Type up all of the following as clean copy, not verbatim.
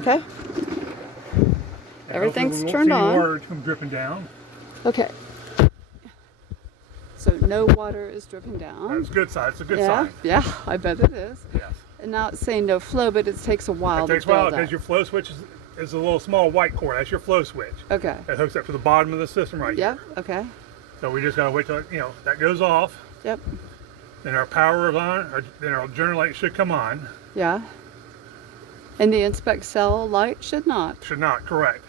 Okay. Everything's turned on. Water come dripping down. Okay. So no water is dripping down. That's a good sign. It's a good sign. Yeah, I bet it is. Yes. And now it's saying no flow, but it takes a while to build up. It takes a while because your flow switch is a little small white cord. That's your flow switch. Okay. That hooks up to the bottom of the system right here. Yeah, okay. So we just gotta wait till that goes off. Yep. Then our power is on, then our general light should come on. Yeah. And the inspect cell light should not. Should not, correct.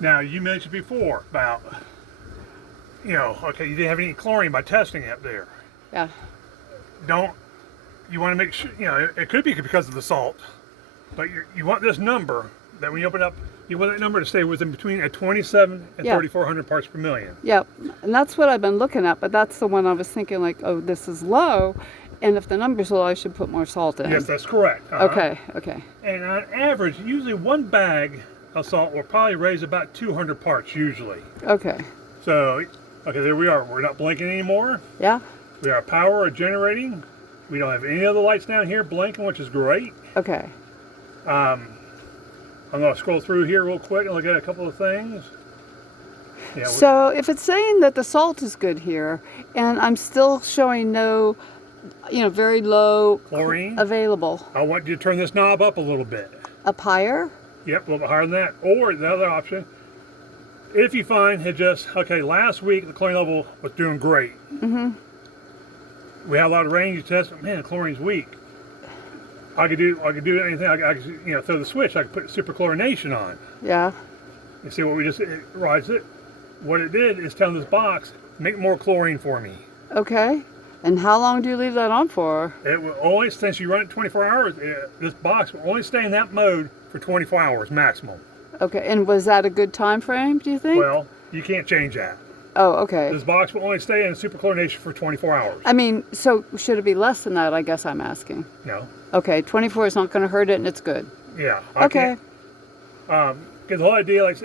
Now you mentioned before about, okay, you didn't have any chlorine by testing it up there. Yeah. You want to make sure, it could be because of the salt, but you want this number that when you open up, you want that number to stay within between a 27 and 3,400 parts per million. Yep, and that's what I've been looking at, but that's the one I was thinking like, oh, this is low, and if the number's low, I should put more salt in. Yes, that's correct. Okay, okay. And on average, usually one bag of salt will probably raise about 200 parts usually. Okay. So, okay, there we are. We're not blinking anymore. Yeah. We are power or generating. We don't have any other lights down here blinking, which is great. Okay. I'm going to scroll through here real quick and look at a couple of things. Yeah, so if it's saying that the salt is good here, and I'm still showing no, very low chlorine available. I want you to turn this knob up a little bit. Up higher? Yep, a little bit higher than that. Or the other option, if you find it okay, last week the chlorine level was doing great. Mm-hmm. We had a lot of rain, you test it, man, the chlorine's weak. I could do anything. I could, throw the switch. I could put superchlorination on. Yeah. You see what we just rides it? What it did is tell this box, make more chlorine for me. Okay. And how long do you leave that on for? It will only, since you run it 24 hours, this box will only stay in that mode for 24 hours maximum. Okay. And was that a good time frame, do you think? Well, you can't change that. Oh, okay. This box will only stay in superchlorination for 24 hours. I mean, so should it be less than that, I guess I'm asking? No. Okay, 24 is not going to hurt it and it's good. Yeah. Okay. Because the whole idea, like,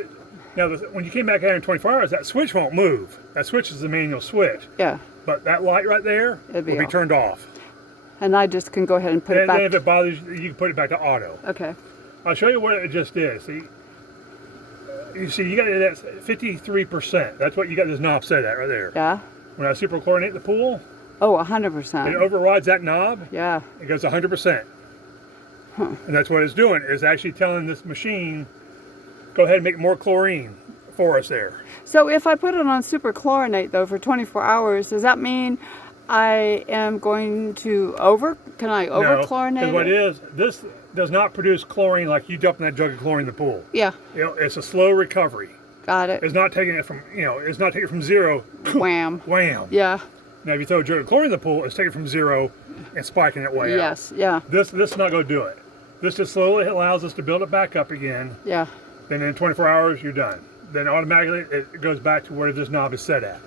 now when you came back out in 24 hours, that switch won't move. That switch is a manual switch. Yeah. But that light right there will be turned off. And I just can go ahead and put it back. And then if it bothers you, you can put it back to auto. Okay. I'll show you what it just did. See, you got it at 53%. That's what you got this knob set at right there. Yeah. When I superchlorinate the pool, oh, 100%. it overrides that knob. Yeah. It goes 100%. Huh. And that's what it's doing. It's actually telling this machine, go ahead and make more chlorine for us there. So if I put it on superchlorinate though for 24 hours, does that mean I am going to can I over-chlorinate No, what it is, this does not produce chlorine like you dump in that jug of chlorine in the pool. Yeah. It's a slow recovery. Got it. It's not taking it from, it's not taking it from zero. Wham. Wham. Yeah. Now if you throw a jug of chlorine in the pool, it's taking it from zero and spiking it way out. Yes, yeah. This is not going to do it. This just slowly allows us to build it back up again. Yeah. Then in 24 hours, you're done. Then automatically it goes back to where this knob is set at.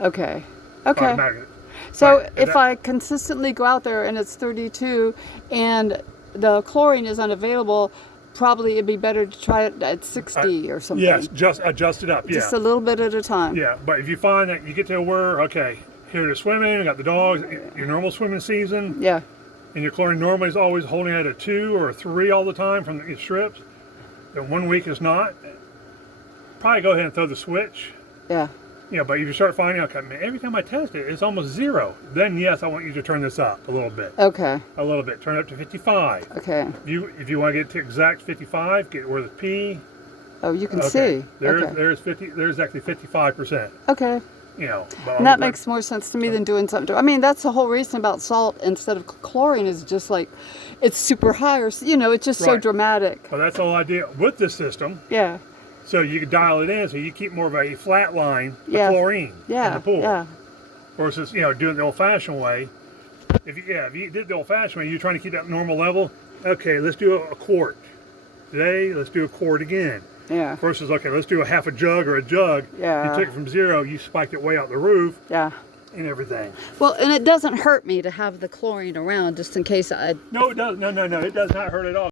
Okay. Okay. Automatically. So right. if I consistently go out there and it's 32 and the chlorine is unavailable, probably it'd be better to try it at 60 or something. Yes, just adjust it up. Yeah. Just a little bit at a time. Yeah, but if you find that you get to where, okay, here to swimming, got the dogs, your normal swimming season. Yeah. And your chlorine normally is always holding at a 2 or a 3 all the time from the strips. Then 1 week is not. Probably go ahead and throw the switch. Yeah. But if you start finding, okay, man, every time I test it, it's almost 0. Then yes, I want you to turn this up a little bit. Okay. A little bit. Turn it up to 55. Okay. If you want to get to exact 55, get where the P. Oh, you can see. There's actually 55%. Okay. And that makes more sense to me than doing something. I mean, that's the whole reason about salt instead of chlorine is just like it's super high or it's just so dramatic. Well, that's the whole idea with this system. Yeah. So you can dial it in so you keep more of a flat line of chlorine in the pool. Yeah. Versus, doing it the old-fashioned way. If you did the old-fashioned way, you're trying to keep that normal level. Okay, let's do a quart. Today, let's do a quart again. Yeah. Versus, okay, let's do a half a jug or a jug. Yeah. You took it from 0, you spiked it way out the roof. Yeah. And everything. Well, and it doesn't hurt me to have the chlorine around just in case I... No, it does. No. It does not hurt at all.